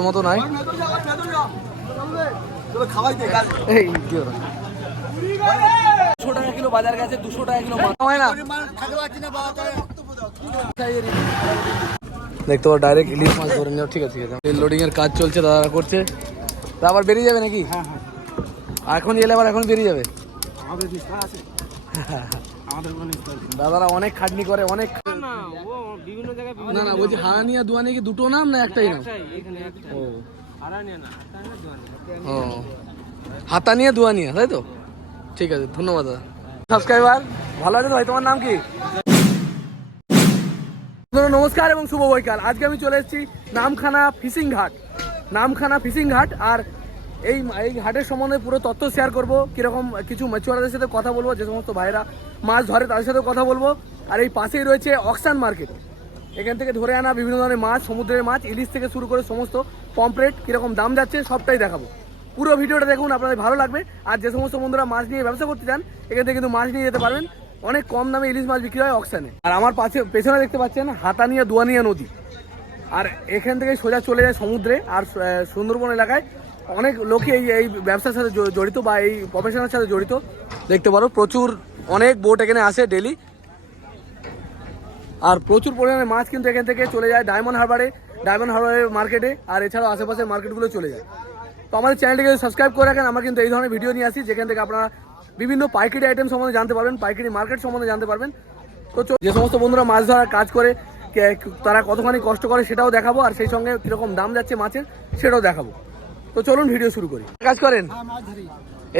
মতো হলো? দুশো টাকা কিলো বাজার গেছে দুশো টাকা কিলো হয় না। দেখতে পাবো ডাইরেক্ট ইলিশ মাছ ধরে নেওয়া ঠিক আছে ঠিক আছে। লোডিং এর কাজ চলছে দাদারা করছে। তা আবার বেরিয়ে যাবে নাকি? আর এখন এলে আবার এখন বেরিয়ে যাবে? দাদারা অনেক খাটনি করে অনেক না না বলছি হারানিয়া দুয়ানি কি দুটো নাম না একটাই নাম? ও। হারানিয়া না হারানিয়া দোয়ানি। ও। হাতানিয়া দুয়ানিয়া তাই তো? ঠিক আছে ধন্যবাদ দাদা। সাবস্ক্রাইবার ভালো আছে ভাই? তোমার নাম কি? নমস্কার এবং শুভ বৈকাল। আজকে আমি চলে এসেছি নামখানা ফিশিং ঘাট। নামখানা ফিশিং ঘাট আর এই এই ঘাটের সম্বন্ধে পুরো তথ্য শেয়ার করব। কীরকম কিছু ম্যাচুয়ারদের সাথে কথা বলব যে সমস্ত ভাইরা মাছ ধরে তাদের সাথে কথা বলব। আর এই পাশেই রয়েছে অক্সান মার্কেট। এখান থেকে ধরে আনা বিভিন্ন ধরনের মাছ, সমুদ্রের মাছ, ইলিশ থেকে শুরু করে সমস্ত পম্পলেট কীরকম দাম যাচ্ছে সবটাই দেখাবো। পুরো ভিডিওটা দেখুন, আপনাদের ভালো লাগবে। আর যে সমস্ত বন্ধুরা মাছ নিয়ে ব্যবসা করতে চান, এখান থেকে কিন্তু মাছ নিয়ে যেতে পারবেন। অনেক কম দামে ইলিশ মাছ বিক্রি হয় অকশানে আর আমার পাশে, পেছনে দেখতে পাচ্ছেন হাতানিয়া দুয়ানিয়া নদী। আর এখান থেকে সোজা চলে যায় সমুদ্রে আর সুন্দরবন এলাকায়। অনেক লোকই এই এই ব্যবসার সাথে জড়িত বা এই প্রফেশনের সাথে জড়িত। দেখতে পারো, প্রচুর অনেক বোট এখানে আসে ডেলি আর প্রচুর পরিমাণে মাছ কিন্তু এখান থেকে চলে যায় ডায়মন্ড হারবারে ডায়মন্ড হারবারের মার্কেটে আর এছাড়াও আশেপাশের মার্কেটগুলো চলে যায়। তো আমাদের চ্যানেলটিকে সাবস্ক্রাইব করে রাখেন আমরা কিন্তু এই ধরনের ভিডিও নিয়ে আসি যেখান থেকে আপনারা বিভিন্ন পাইকারি আইটেম সম্বন্ধে জানতে পারবেন পাইকারি মার্কেট সম্বন্ধে জানতে পারবেন। তো যে সমস্ত বন্ধুরা মাছ ধরার কাজ করে তারা কতখানি কষ্ট করে সেটাও দেখাবো আর সেই সঙ্গে কীরকম দাম যাচ্ছে মাছের সেটাও দেখাবো। তো চলুন ভিডিও শুরু করি। কাজ করেন?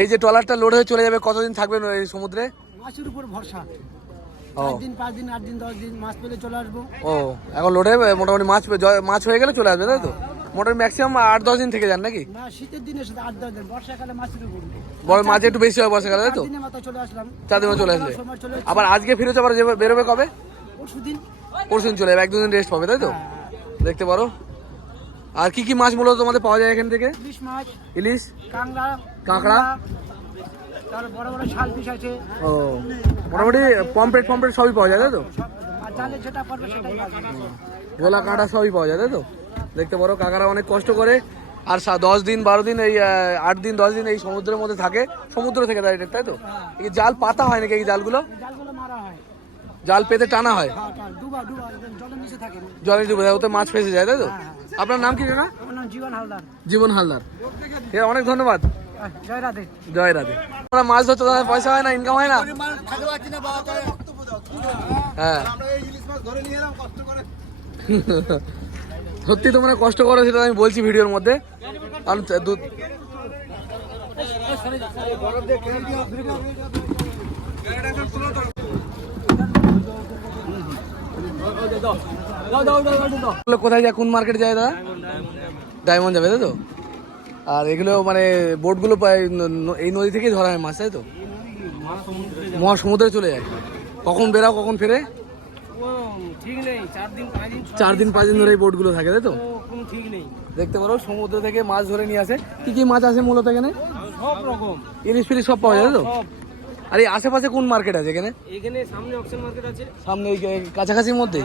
এই যে ট্রলারটা লোড হয়ে চলে যাবে কতদিন থাকবেন এই সমুদ্রে? মাছের উপর ভরসা। ও। দিন পাঁচ দিন আট দিন দশ দিন মাছ পেলে চলে আসব। ও এখন লোডে মোটামুটি মাছ হয়ে গেলে চলে আসবে তাই তো? মোটামুটি ম্যাক্সিমাম আট দশ দিন থেকে যান নাকি? না শীতের দিনে শুধু আট দশ দিন। বর্ষাকালে মাছের বড় মাছ একটু বেশি হয় বর্ষাকালে তাই তো? চলে আসলাম। চার দিনে চলে আসলে আবার আজকে ফিরে আবার বেরোবে কবে? পরশু দিন। চলে যাবে এক দুদিন রেস্ট পাবে তাই তো? দেখতে পারো। আর কি কি মাছ মূলত তোমাদের পাওয়া যায় এখান থেকে? ইলিশ মাছ ইলিশ? কাঁকড়া কাঁকড়া? তারপর বড় বড় শাল পিস আছে। ও মোটামুটি পম্পলেট পম্পলেট সবই পাওয়া যায় তাই তো? আর জালে যেটা পারবে সেটাই গোলা কাঁটা সবই পাওয়া যায় তাই তো? দেখতে পারো কাকারা অনেক কষ্ট করে। আর দশ দিন বারো দিন এই আট দিন দশ দিন এই সমুদ্রের মধ্যে থাকে সমুদ্র থেকে ডাইরেক্ট তাই তো? এই জাল পাতা হয় নাকি এই জালগুলো? হয়। জাল পেতে টানা হয়? হ্যাঁ, হ্যাঁ, জলে ডুবে যায় ওতে মাছ ফেসে যায় তাই তো? আপনার নাম কি নাম জীবন হালদার। জীবন হালদার। অনেক ধন্যবাদ। জয় রাধে। জয় রাধে। আমরা মাছ ধরতে তাদের পয়সা হয় না ইনকাম হয় না? হ্যাঁ। সত্যি তোমরা কষ্ট করো সেটা আমি বলছি ভিডিওর মধ্যে। কারণ তে- দু- কোথায় যায় কোন মার্কেটে যায় দাদা? ডায়মন্ড যাবে তাই তো? আর এগুলো মানে বোটগুলো প্রায় এই নদী থেকেই ধরা হয় মাছ তাই তো? মহা সমুদ্রে চলে যায়। কখন বেরাও কখন ফেরে? চার দিন পাঁচ দিন ধরে এই বোটগুলো থাকে তাই তো? দেখতে পারো সমুদ্র থেকে মাছ ধরে নিয়ে আসে। কি কি মাছ আছে মূলত এখানে? সব রকম ইলিশ ফিলিশ সব পাওয়া যায় তো? আর এই আশেপাশে কোন মার্কেট আছে এখানে? এখানে সামনে অক্সিজেন মার্কেট আছে। সামনে কাছাকাছির মধ্যে?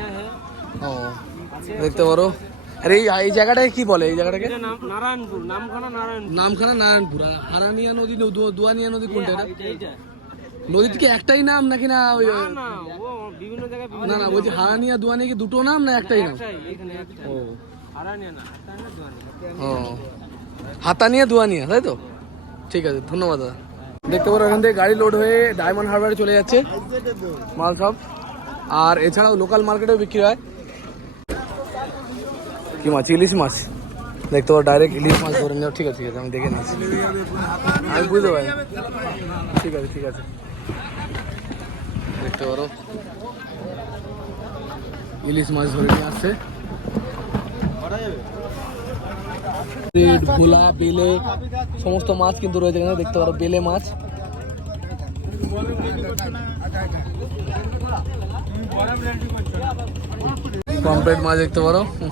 হ্যাঁ হ্যাঁ। ও দেখতে পারো। আর এই এই জায়গাটাকে কি বলে? এই জায়গাটাকে? নারায়ণপুর নামখানা নারায়ণপুর। নামখানা নারায়ণপুর। হারানিয়া নদী দুয়ানিয়া নদী কোনটা এটা? এইটা এইটা। নদী থেকে একটাই নাম নাকি না ওই না না বিভিন্ন জায়গায় না না বলছি হারানিয়া দুয়ানিয়া কি দুটো নাম না একটাই নাম? ও। হারানিয়া না ও। হাতানিয়া দুয়ানিয়া তাই তো? ঠিক আছে ধন্যবাদ দাদা। দেখতে পারো এখান থেকে গাড়ি লোড হয়ে ডায়মন্ড হারবারে চলে যাচ্ছে মাল সব। আর এছাড়াও লোকাল মার্কেটেও বিক্রি হয়। কি মাছ? ইলিশ মাছ। দেখতে পারো ডাইরেক্ট ইলিশ মাছ ধরে নেওয়া ঠিক আছে ঠিক আছে, আমি দেখে নিচ্ছি। আমি বুঝতে পারি ঠিক আছে ঠিক আছে। দেখতে পারো। ইলিশ মাছ ধরে নিয়ে আসছে। ভোলা, বেলে, সমস্ত মাছ কিন্তু রয়েছে এখানে। দেখতে পারো, বেলে মাছ। পম্পলেট মাছ দেখতে পারো হুম।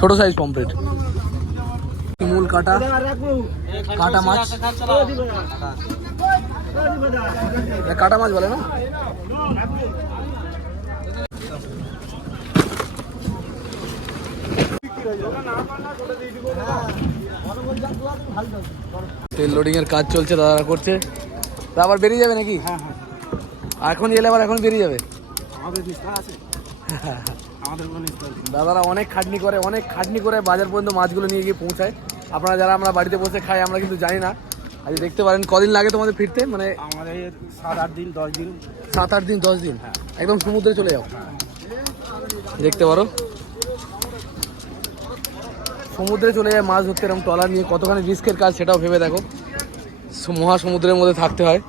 ছোট সাইজ পম্পলেট মূল কাটা কাটা মাছ। কাটা মাছ বলে না? তেল লোডিং এর কাজ চলছে দাদা করছে। তা আবার বেরিয়ে যাবে নাকি? হ্যাঁ হ্যাঁ। এখন এলে আবার এখন বেরিয়ে যাবে? আছে। দাদারা অনেক খাটনি করে অনেক খাটনি করে বাজার পর্যন্ত মাছগুলো নিয়ে গিয়ে পৌঁছায়। আপনারা যারা আমরা বাড়িতে বসে খাই আমরা কিন্তু জানি না। আজ দেখতে পারেন কদিন লাগে তোমাদের ফিরতে? মানে আমাদের সাত আট দিন দশ দিন। সাত আট দিন দশ দিন? একদম সমুদ্রে চলে যাও। দেখতে পারো। সমুদ্রে চলে যায় মাছ ধরতে এরকম ট্রলার নিয়ে কতখানি রিস্কের কাজ সেটাও ভেবে দেখো। মহাসমুদ্রের মধ্যে থাকতে হয়।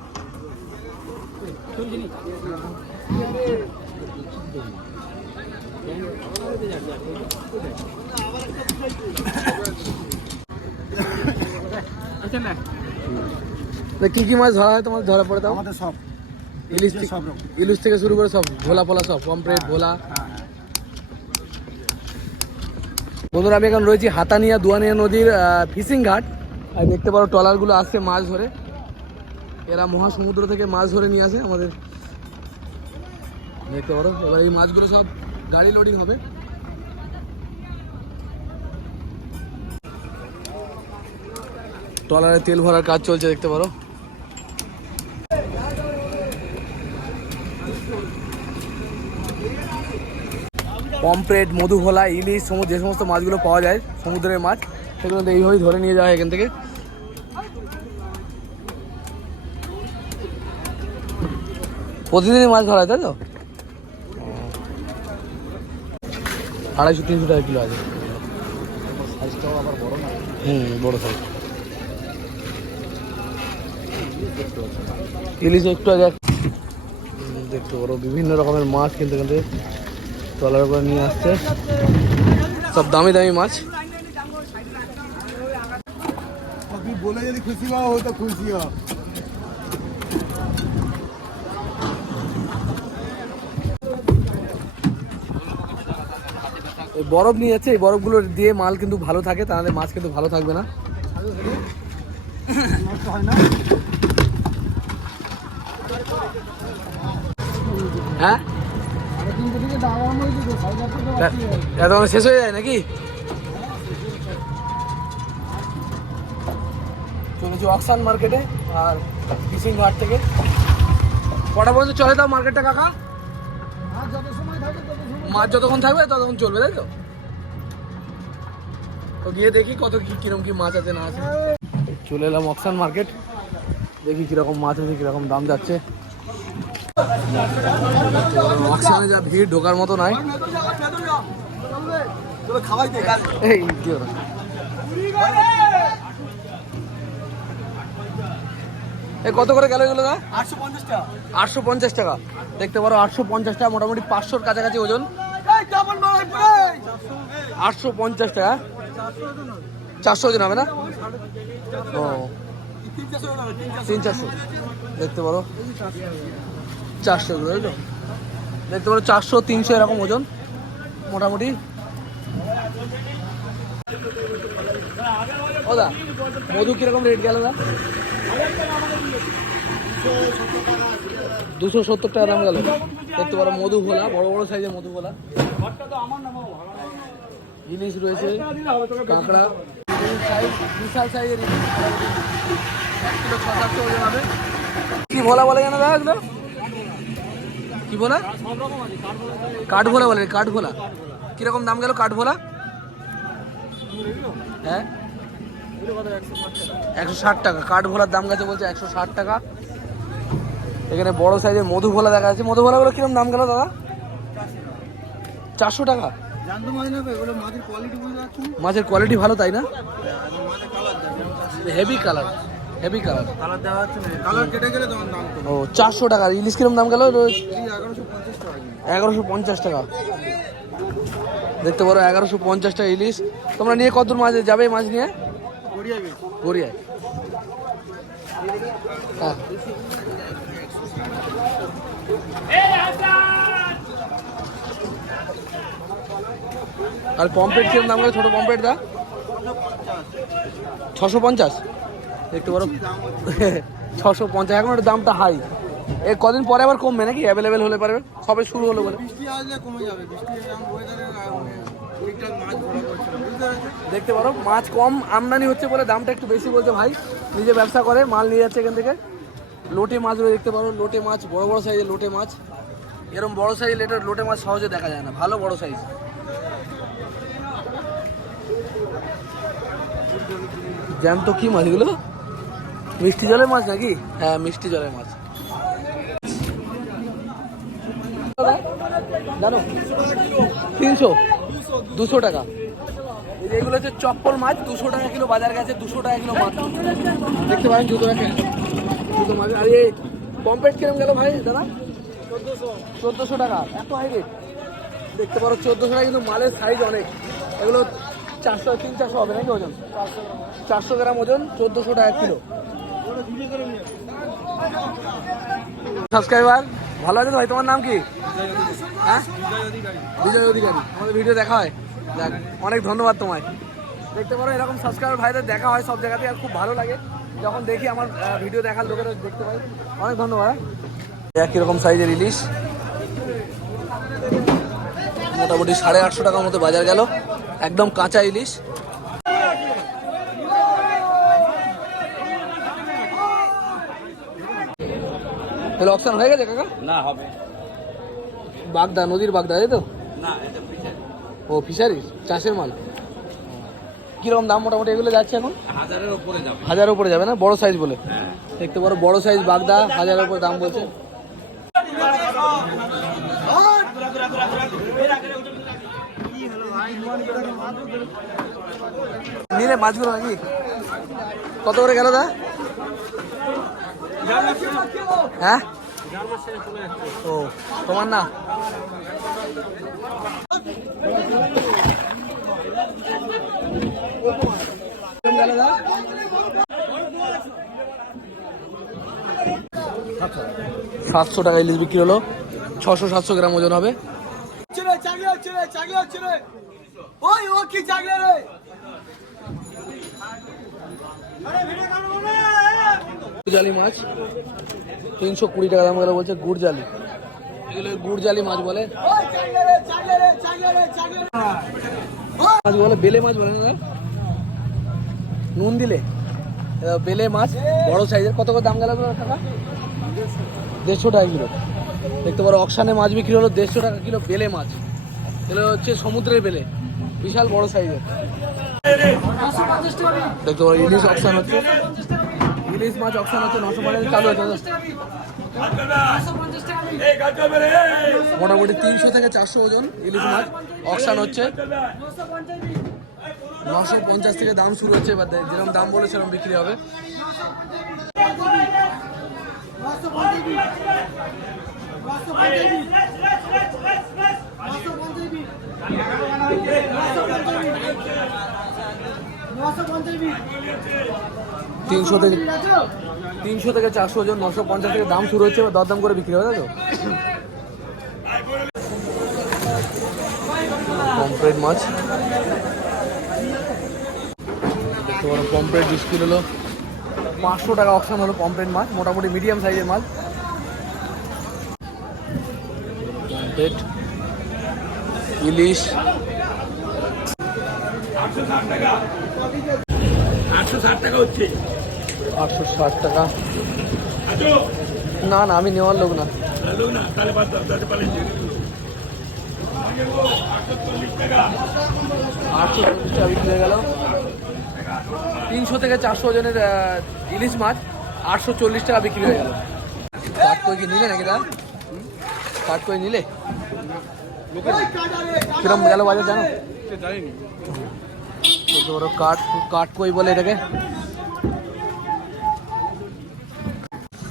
কি কি মাছ ধরা হয় তোমার? ধরা পড়ে তাও? আমাদের সব। ইলিশ সব রকম। ইলিশ থেকে শুরু করে সব। ভোলা ফোলা সব। পমপ্লেট ভোলা। হ্যাঁ হ্যাঁ বন্ধুরা আমি এখন রয়েছি হাতানিয়া দুয়ানিয়া নদীর ফিশিং ঘাট। আর দেখতে পারো ট্রলারগুলো আসছে মাছ ধরে। এরা মহাসমুদ্র থেকে মাছ ধরে নিয়ে আসে আমাদের। দেখতে পারো? এবার এই মাছগুলো সব গাড়ি লোডিং হবে। ট্রলারে তেল ভরার কাজ চলছে, দেখতে পারো। পমপ্লেট মধুভোলা, ইলিশ সমুদ্র যে সমস্ত মাছগুলো পাওয়া যায়, সমুদ্রের মাছ, সেগুলো এইভাবেই ধরে নিয়ে যাওয়া হয় এখান থেকে। প্রতিদিনই মাছ ধরা হয়, তাই তো? আড়াইশো, তিনশো টাকা কিলো আছে। হুম, বড় সাইজ। ইলিশ একটু আগে দেখতে পারো বিভিন্ন রকমের মাছ কিন্তু থেকে ট্রলার করে নিয়ে আসছে। সব দামি দামি মাছ। বলে যদি খুশি খুশি হও। এই বরফ নিয়ে যাচ্ছে এই বরফগুলো দিয়ে মাল কিন্তু ভালো থাকে তাহলে মাছ কিন্তু ভালো থাকবে না। হয় না হ্যাঁ আরে তিনটে থেকে দাঁড়ানো হয়েছে তো সাড়ে চারটে তো বাকি আছে। এত মানে শেষ হয়ে যায় নাকি? চলেছি অক্সান মার্কেটে আর ফিশিং ঘাট থেকে। কটা পর্যন্ত চলে তাও মার্কেটটা কাকা? মাছ যতক্ষণ থাকবে ততক্ষণ চলবে তাই তো? তো গিয়ে দেখি কত কি কীরকম কি মাছ আছে না আছে। চলে এলাম অক্সান মার্কেট। দেখি কীরকম মাছ আছে কীরকম দাম যাচ্ছে। অক্সানে যা ভিড় ঢোকার মতো নাই এই কত করে গেল এগুলো আটশো পঞ্চাশ টাকা। দেখতে পারো, আটশো পঞ্চাশ টাকা, মোটামুটি পাঁচশোর কাছাকাছি ওজন। আটশো পঞ্চাশ টাকা? চারশো ওজন হবে না? ও। তিন চারশো। দেখতে পারো। চারশো এগুলো তো দেখতে পারো চারশো, তিনশো এরকম ওজন, মোটামুটি। ও দা, মধু কীরকম রেট গেল দা? দুশো সত্তর টাকা দাম গেল। দেখতে পারো মধু ভোলা বড় বড় সাইজের মধু ভোলা ইলিশ রয়েছে, কাঁকড়া। বিশাল সাইজের। ইলিশ ছ সাতশো ওজন হবে। কি ভোলা বলে জানো দাদা এগুলো? কি ভোলা কাঠ ভোলা বলে কাঠ ভোলা কীরকম দাম গেল কাঠ ভোলা হ্যাঁ? একশো ষাট টাকা। কাঠ ভোলার দাম গেছে বলছে একশো ষাট টাকা। এখানে বড় সাইজের মধু ভোলা দেখা যাচ্ছে। মধু ভোলাগুলো কীরকম দাম গেল দাদা? চারশো টাকা। মাছের কোয়ালিটি ভালো, তাই না? Heavy colour heavy colour colour দেওয়া হচ্ছে কালার কেটে গেলে তখন দাম ও চারশো টাকা। ইলিশ কিরম দাম গেল? এগারোশো পঞ্চাশ টাকা দেখতে পারো এগারোশো পঞ্চাশ টাকা ইলিশ। তোমরা নিয়ে কত মাছ যাবে মাছ নিয়ে? গড়িয়ায় হ্যাঁ। আর পম্পেট কিরম দাম গেল? ছোটো পম্পেট দা ছশো পঞ্চাশ? দেখতে পারো ছশো পঞ্চাশ। এখন ওর দামটা হাই এ কদিন পরে আবার কমবে নাকি? অ্যাভেলেবেল হলে পারবে। সবে শুরু হলো বলে। ওয়েদারের দেখতে পারো মাছ কম আমদানি হচ্ছে বলে দামটা একটু বেশি বলছে ভাই। নিজে ব্যবসা করে মাল নিয়ে যাচ্ছে এখান থেকে। লোটে মাছগুলো দেখতে পারো লোটে মাছ বড় বড় সাইজের লোটে মাছ। এরকম বড় সাইজ লেটার লোটে মাছ সহজে দেখা যায় না। ভালো বড় সাইজ জ্যান্ত কি মাছ এগুলো? মিষ্টি জলের মাছ নাকি? হ্যাঁ মিষ্টি জলের মাছ। জানো? তিনশো। দুশো টাকা। এগুলো হচ্ছে চপ্পল মাছ দুশো টাকা কিলো বাজার গেছে দুশো টাকা কিলো মাছ। দেখতে পারেন জুতো রাখে জুতো মাছ। আর এই পম্পেট কিরম গেল ভাই দাদা? চোদ্দোশো। টাকা। এত হাই রেট দেখতে পারো চোদ্দোশো টাকা কিন্তু মালের সাইজ অনেক। এগুলো চারশো তিন চারশো হবে নাকি ওজন? চারশো গ্রাম ওজন চোদ্দোশো টাকা কিলো। সাবস্ক্রাইবার? ভালো আছে ভাই? তোমার নাম কি? হ্যাঁ? বিজয় অধিকারী। আমাদের ভিডিও দেখা হয়। যাক, অনেক ধন্যবাদ তোমায়। দেখতে পারো, এরকম সাবস্ক্রাইবার ভাইদের দেখা হয় সব জায়গাতে আর খুব ভালো লাগে। যখন দেখি আমার ভিডিও দেখার লোকেরা দেখতে পাই অনেক ধন্যবাদ একই রকম সাইজের ইলিশ। মোটামুটি সাড়ে আটশো টাকার মতো বাজার গেল। একদম কাঁচা ইলিশ। তাহলে অপশন হয়ে গেছে কাকা? না হবে। বাগদা নদীর বাগদা তাই তো? না এটা ও ফিশারি চাষের মাল। কীরকম দাম মোটামুটি এগুলো যাচ্ছে এখন? হাজারের উপরে যাবে। হাজারের উপরে যাবে না? বড় সাইজ বলে। দেখতে পারো বড় সাইজ বাগদা হাজারের উপরে দাম বলছে। নিলে মাছগুলো নাকি? কত করে গেল দা? হ্যাঁ? ও, তোমার না? সাতশো টাকা ইলিশ বিক্রি হলো। ছশো সাতশো গ্রাম ওজন হবে। ওই, ও কি চাকরি রে? গুড়জালি মাছ, তিনশো কুড়ি টাকা দাম গেল বলছে গুড়জালি। এগুলো গুড়জালি মাছ বলে। মাছ বলে, বেলে মাছ বলে না? নুন দিলে? বেলে মাছ, বড় সাইজের। কত করে দাম গেল টাকা? দেড়শো টাকা কিলো। দেখতে পারো, অকশানে মাছ বিক্রি হলো দেড়শো টাকা কিলো বেলে মাছ। এগুলো হচ্ছে সমুদ্রের বেলে, বিশাল বড় সাইজের। দেখতে পারো ইলিশ অকশান হচ্ছে। ইলিশ মাছ অকশান হচ্ছে নশো পঞ্চাশ চালু হচ্ছে। মোটামুটি তিনশো থেকে চারশো ওজন ইলিশ মাছ অকশান হচ্ছে। নশো পঞ্চাশ থেকে দাম শুরু হচ্ছে এবার যেরকম দাম বলে সেরকম বিক্রি হবে। তিনশো থেকে তিনশো থেকে চারশো ওজন নশো পঞ্চাশ থেকে দাম শুরু হচ্ছে দরদাম করে বিক্রি হবে তাই তো? পমফ্রেট মাছ। পারো পমফ্রেট বিশ হলো। পাঁচশো টাকা অপশন হলো পমফ্রেট মাছ মোটামুটি মিডিয়াম সাইজের মাছ। পমফ্রেট। ইলিশ। আটশো ষাট টাকা। হচ্ছে। আটশো ষাট টাকা। না না আমি নেওয়ার লোক না। লোক তাহলে। আটশো চল্লিশ টাকা। বিক্রি হয়ে গেল। তিনশো থেকে চারশো ওজনের ইলিশ মাছ আটশো চল্লিশ টাকা বিক্রি হয়ে গেল। কাঠ কই কি নিলে নাকি দা কাঠ কই নিলে? কিরম গেল বাজার জানো? বলতে পারো কাঠ কাঠ কই বলে এটাকে?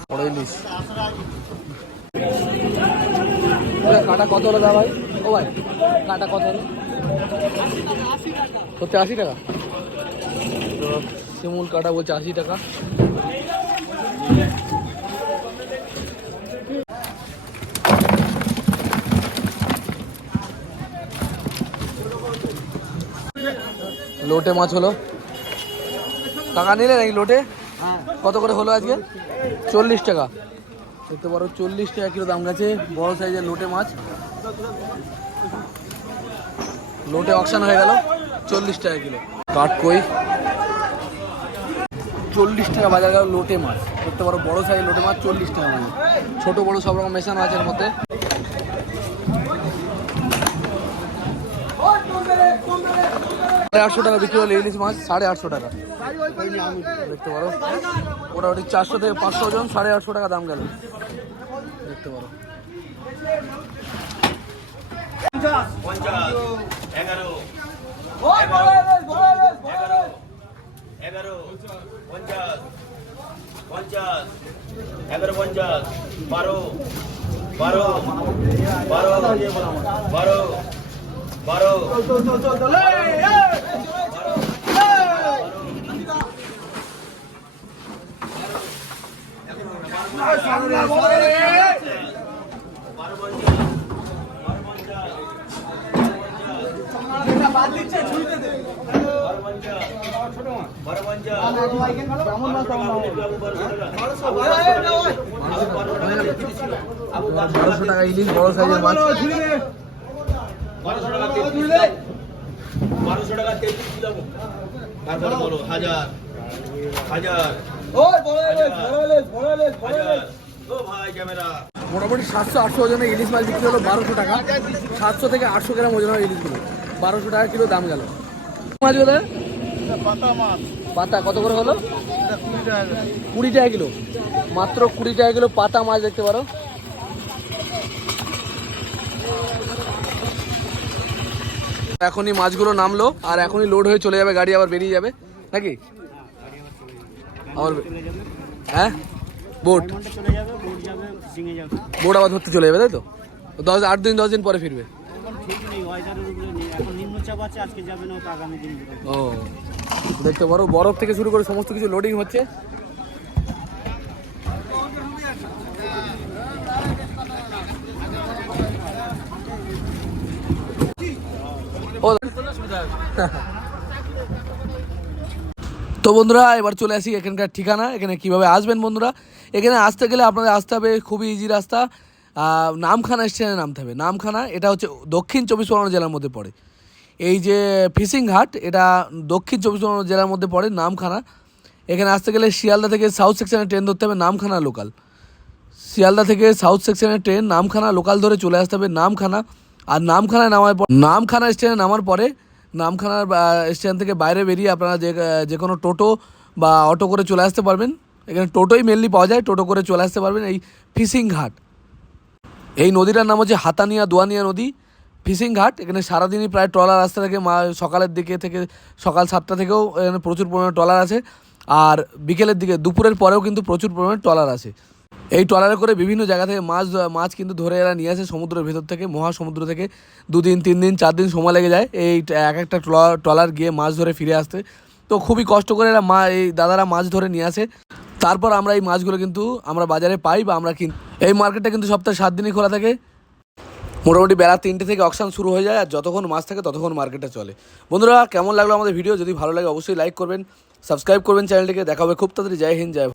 বড় ইলিশ কাটা কত হলো দা ভাই? ও ভাই, কাটা কত হলো? হচ্ছে আশি টাকা? তো শিমুল কাটা বলছে আশি টাকা। লোটে মাছ হলো। টাকা নিলে নাকি লোটে? কত করে হলো আজকে? চল্লিশ টাকা। দেখতে পারো চল্লিশ টাকা কিলো দাম গেছে। বড় সাইজের লোটে মাছ। লোটে অকশান হয়ে গেল চল্লিশ টাকা কিলো। কাঠকই। চল্লিশ টাকা বাজার গেল লোটে মাছ। দেখতে পারো বড় সাইজ লোটে মাছ চল্লিশ টাকা মানে ছোট বড় সব রকম মেশানো আছে এর মধ্যে। সাড়ে আটশো টাকা বিক্রি হলো ইলিশ মাছ সাড়ে আটশো টাকা দেখতে পারো মোটামুটি চারশো থেকে পাঁচশো জন সাড়ে আটশো টাকা দাম গেল দেখতে পারো এগারো পঞ্চাশ বারো বারো বারো বারো বারো চল চল চল চল এই এই বাদ দিচ্ছে ছুরিতে দে বারো পঞ্চাশ বারো পঞ্চাশ বারোশো টাকা ইলিশ বড় সাইজের মাছ। বারোশো টাকা বারোশো টাকা তেত্রিশ বলো হাজার হাজার। ইলিশ ইলিশ ইলিশ ইলিশ ভাই ক্যামেরা। মোটামুটি সাতশো আটশো ওজনের ইলিশ মাছ বিক্রি হলো বারোশো টাকা। সাতশো থেকে আটশো গ্রাম ওজন হয় ইলিশগুলো বারোশো টাকা কিলো দাম গেল। মাছ বলে পাতা কত করে হলো? কুড়ি টাকা কিলো। মাত্র কুড়ি টাকা কিলো পাতা মাছ দেখতে পারো। এখনই মাছগুলো নামলো আর এখনই লোড হয়ে চলে যাবে গাড়ি আবার বেরিয়ে যাবে। নাকি? আবার হ্যাঁ? বোট? বোট আবার ধরতে চলে যাবে তাই তো? দশ আট দিন দশ দিন পরে ফিরবে। ও দেখতে পারো বরফ থেকে শুরু করে সমস্ত কিছু লোডিং হচ্ছে। ও তো বন্ধুরা, এবার চলে আসি এখানকার ঠিকানা, এখানে কীভাবে আসবেন বন্ধুরা? এখানে আসতে গেলে আপনাদের আসতে হবে খুবই ইজি রাস্তা। নামখানা স্টেশনে নামতে হবে। নামখানা, এটা হচ্ছে দক্ষিণ চব্বিশ পরগনা জেলার মধ্যে পড়ে। এই যে ফিশিং ঘাট এটা দক্ষিণ চব্বিশ পরগনা জেলার মধ্যে পড়ে নামখানা। এখানে আসতে গেলে শিয়ালদা থেকে সাউথ সেকশনে ট্রেন ধরতে হবে, নামখানা লোকাল শিয়ালদা থেকে সাউথ সেকশনের ট্রেন নামখানা লোকাল ধরে চলে আসতে হবে, নামখানা। আর নামখানায় নামার পর নামখানা স্টেশনে নামার পরে নামখানার স্টেশন থেকে বাইরে বেরিয়ে আপনারা যে যে কোনো টোটো বা অটো করে চলে আসতে পারবেন। এখানে টোটোই মেনলি পাওয়া যায়, টোটো করে চলে আসতে পারবেন এই ফিশিং ঘাট এই নদীটার নাম হচ্ছে হাতানিয়া দোয়ানিয়া নদী ফিশিং ঘাট এখানে সারাদিনই প্রায় ট্রলার আসতে থাকে, মা, সকালের দিকে থেকে সকাল সাতটা থেকেও এখানে প্রচুর পরিমাণে ট্রলার আছে। আর বিকেলের দিকে, দুপুরের পরেও কিন্তু প্রচুর পরিমাণে ট্রলার আছে। এই ট্রলারে করে বিভিন্ন জায়গা থেকে মাছ মাছ কিন্তু ধরে এরা নিয়ে আসে সমুদ্রের ভেতর থেকে, মহাসমুদ্র থেকে। দুদিন, তিন দিন, চার দিন সময় লেগে যায় এই এক একটা ট্রলার গিয়ে মাছ ধরে ফিরে আসতে। তো খুবই কষ্ট করে এরা মা এই দাদারা মাছ ধরে নিয়ে আসে। তারপর আমরা এই মাছগুলো কিন্তু আমরা বাজারে পাই বা আমরা কিন এই মার্কেটটা কিন্তু সপ্তাহে সাত দিনই খোলা থাকে। মোটামুটি বেলা তিনটে থেকে অকশান শুরু হয়ে যায় আর যতক্ষণ মাছ থাকে ততক্ষণ মার্কেটে চলে। বন্ধুরা, কেমন লাগল আমাদের ভিডিও? যদি ভালো লাগে অবশ্যই লাইক করবেন সাবস্ক্রাইব করবেন চ্যানেলটিকে। দেখা হবে খুব তাড়াতাড়ি। জয় হিন্দ, জয়।